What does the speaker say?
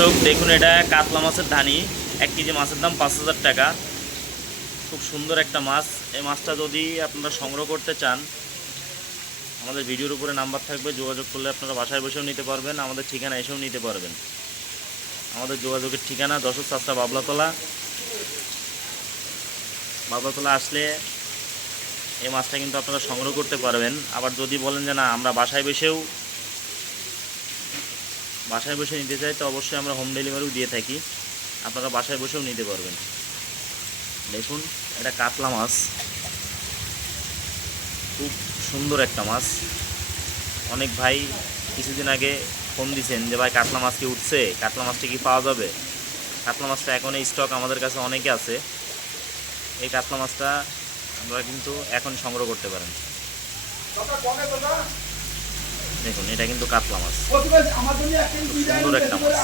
তো দেখুন, এটা কাতলা মাছের ধানি। 1 কেজি মাছের দাম 5,000 টাকা। খুব সুন্দর একটা মাছ। এই মাছটা যদি আপনারা সংগ্রহ করতে চান, আমাদের ভিডিওর উপরে নাম্বার থাকবে, যোগাযোগ করলে আপনারা বাসায় বসেও নিতে পারবেন, আমাদের ঠিকানা এসেও নিতে পারবেন। আমাদের যোগাযোগের ঠিকানা যশোর চাষটা বাবলাতলা আসলে এই মাছটা কিন্তু আপনারা সংগ্রহ করতে পারবেন। আবার যদি বলেন যে না, আমরা বাসায় বসে নিতে চাই, তো অবশ্যই আমরা হোম ডেলিভারিও দিয়ে থাকি, আপনারা বাসায় বসেও নিতে পারবেন। দেখুন, এটা কাতলা মাছ, খুব সুন্দর একটা মাছ। অনেক ভাই কিছুদিন আগে ফোন দিয়েছেন যে ভাই কাতলা মাছ কি উঠছে, কাতলা মাছটা কি পাওয়া যাবে। কাতলা মাছটা এখন এই স্টক আমাদের কাছে অনেকে আছে। এই কাতলা মাছটা আপনারা কিন্তু এখন সংগ্রহ করতে পারেন। দেখুন, এটা কিন্তু কাতলা মাছ, সুন্দর একটা মাছ।